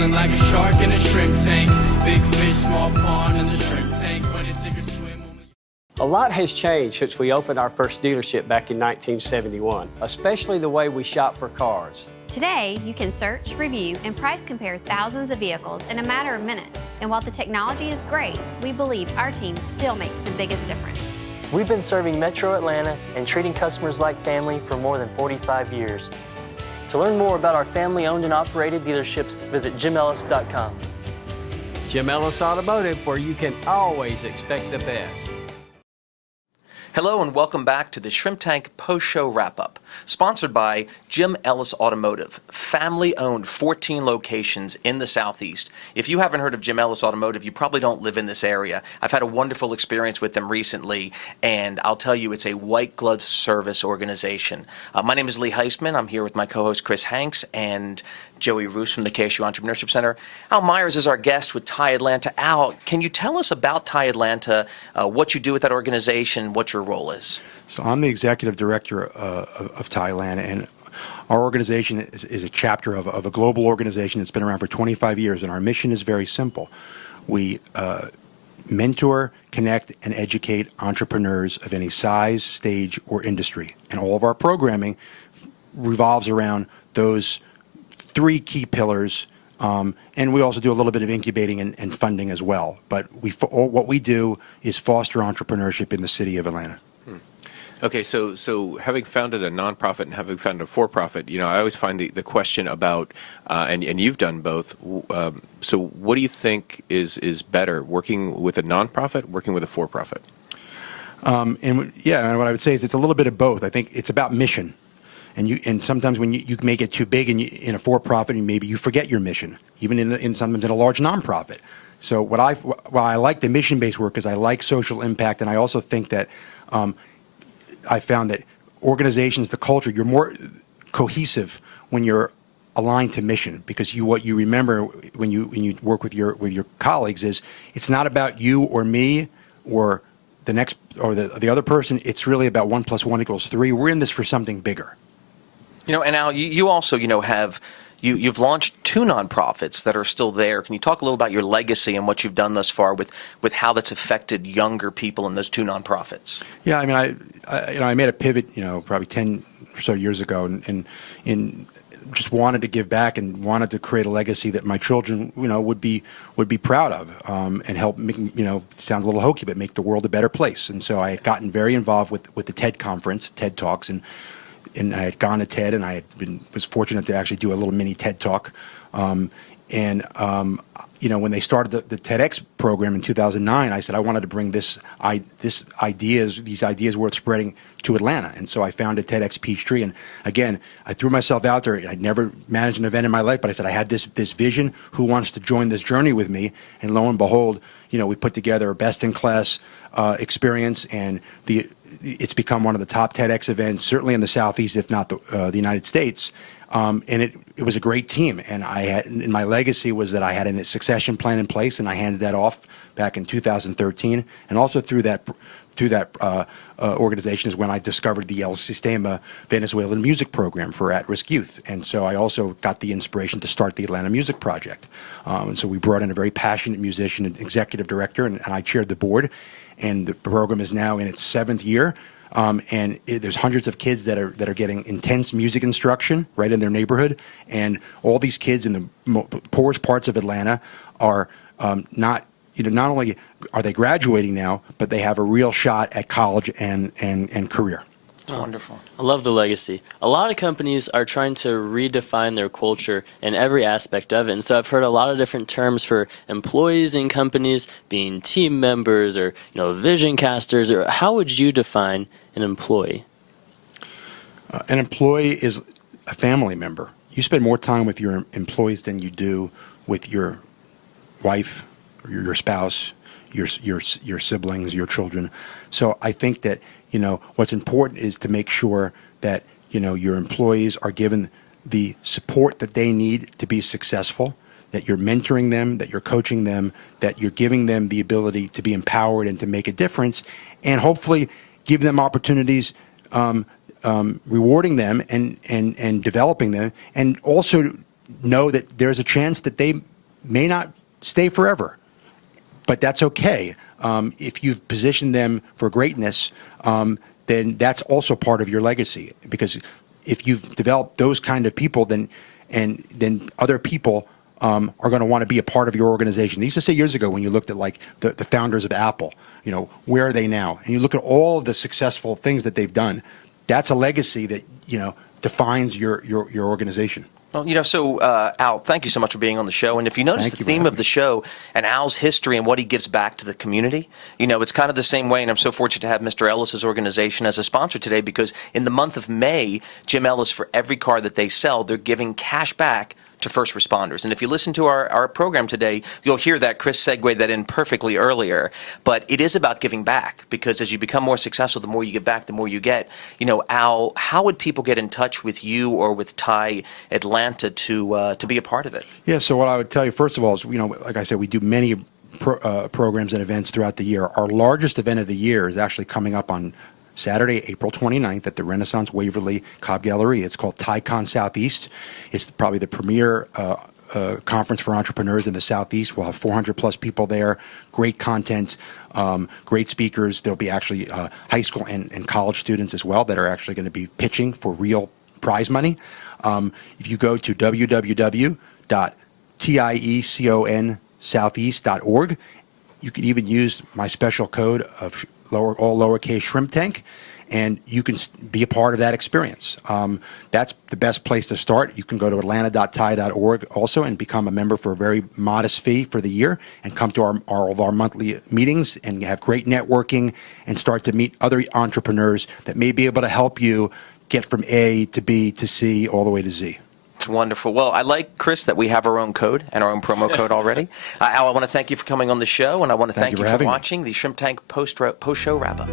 Swimming like a shark in a shrimp tank. Big fish, small pond in the shrimp tank. When it take a swim. A lot has changed since we opened our first dealership back in 1971, especially the way we shop for cars. Today, you can search, review, and price compare thousands of vehicles in a matter of minutes. And while the technology is great, we believe our team still makes the biggest difference. We've been serving Metro Atlanta and treating customers like family for more than 45 years. To learn more about our family-owned and operated dealerships, visit jimellis.com. Jim Ellis Automotive, where you can always expect the best. Hello and welcome back to the Shrimp Tank Post-Show Wrap-Up, sponsored by Jim Ellis Automotive, family-owned 14 locations in the Southeast. If you haven't heard of Jim Ellis Automotive, you probably don't live in this area. I've had a wonderful experience with them recently, and I'll tell you, it's a white glove service organization. My name is Lee Heisman. I'm here with my co-host Chris Hanks and Joey Roos from the KSU Entrepreneurship Center. Al Meyers is our guest with TiE Atlanta. Al, can you tell us about TiE Atlanta, what you do with that organization, what your role is? So I'm the executive director of TiE Atlanta, and our organization is a chapter of a global organization that's been around for 25 years, and our mission is very simple. We mentor, connect, and educate entrepreneurs of any size, stage, or industry. And all of our programming revolves around those three key pillars, and we also do a little bit of incubating and funding as well. But what we do is foster entrepreneurship in the city of Atlanta. Okay, so having founded a nonprofit and having founded a for-profit, I always find the question about, and you've done both. So what do you think is better, working with a nonprofit, working with a for-profit? And what I would say is it's a little bit of both. I think it's about mission. And sometimes when you make it too big and in a for-profit, maybe you forget your mission, even sometimes in a large nonprofit. So while I like the mission-based work is I like social impact, and I also think that I found that organizations, the culture, you're more cohesive when you're aligned to mission, because what you remember when you work with your colleagues is it's not about you or me or the next or the other person. It's really about 1 + 1 = 3. We're in this for something bigger. And Al, you also, you've launched 2 nonprofits that are still there. Can you talk a little about your legacy and what you've done thus far with how that's affected younger people in those 2 nonprofits? Yeah, I made a pivot, probably 10 or so years ago, and just wanted to give back and wanted to create a legacy that my children, would be proud of, and help make, sounds a little hokey, but make the world a better place. And so I had gotten very involved with the TED conference, TED Talks, and I had gone to TED, and I was fortunate to actually do a little mini TED Talk. When they started the TEDx program in 2009, I said I wanted to bring these ideas worth spreading to Atlanta. And so I founded TEDxPeachtree. And again, I threw myself out there. I'd never managed an event in my life, but I said I had this vision. Who wants to join this journey with me? And lo and behold, we put together a best-in-class experience, and it's become one of the top TEDx events, certainly in the Southeast, if not the United States. And it was a great team. And my legacy was that I had a succession plan in place, and I handed that off back in 2013. And also through that organization is when I discovered the El Sistema Venezuelan music program for at-risk youth. And so I also got the inspiration to start the Atlanta Music Project. And so we brought in a very passionate musician and executive director, and I chaired the board. And the program is now in its 7th year, there's hundreds of kids that are getting intense music instruction right in their neighborhood, and all these kids in the poorest parts of Atlanta are not only are they graduating now, but they have a real shot at college and career. It's wonderful. I love the legacy. A lot of companies are trying to redefine their culture in every aspect of it. And so I've heard a lot of different terms for employees in companies being team members or, vision casters. Or how would you define an employee? An employee is a family member. You spend more time with your employees than you do with your wife, or your spouse, your siblings, your children. So I think that what's important is to make sure that, your employees are given the support that they need to be successful, that you're mentoring them, that you're coaching them, that you're giving them the ability to be empowered and to make a difference, and hopefully give them opportunities, rewarding them and developing them, and also know that there's a chance that they may not stay forever, but that's okay. If you've positioned them for greatness, then that's also part of your legacy. Because if you've developed those kind of people, then other people are going to want to be a part of your organization. They used to say years ago, when you looked at like the founders of Apple, where are they now? And you look at all of the successful things that they've done. That's a legacy that defines your organization. Well, so Al, thank you so much for being on the show. And if you notice the theme of the show and Al's history and what he gives back to the community, it's kind of the same way. And I'm so fortunate to have Mr. Ellis's organization as a sponsor today, because in the month of May, Jim Ellis, for every car that they sell, they're giving cash back to first responders. And if you listen to our program today, you'll hear that Chris segued that in perfectly earlier. But it is about giving back, because as you become more successful, the more you give back, the more you get. Al, how would people get in touch with you or with TiE Atlanta to be a part of it? Yeah, so what I would tell you, first of all, is, like I said, we do many programs and events throughout the year. Our largest event of the year is actually coming up on Saturday, April 29th at the Renaissance Waverly Cobb Gallery. It's called TiECon Southeast. It's probably the premier conference for entrepreneurs in the Southeast. We'll have 400 plus people there, great content, great speakers. There'll be actually high school and college students as well that are actually going to be pitching for real prize money. If you go to www.tieConsoutheast.org, you can even use my special code of all lowercase Shrimp Tank, and you can be a part of that experience. That's the best place to start. You can go to atlanta.tie.org also and become a member for a very modest fee for the year, and come to all of our monthly meetings and have great networking and start to meet other entrepreneurs that may be able to help you get from A to B to C all the way to Z. It's wonderful. Well, I like, Chris, that we have our own code and our own promo code already. Al, I want to thank you for coming on the show, and I want to thank you for watching the Shrimp Tank post-show wrap-up.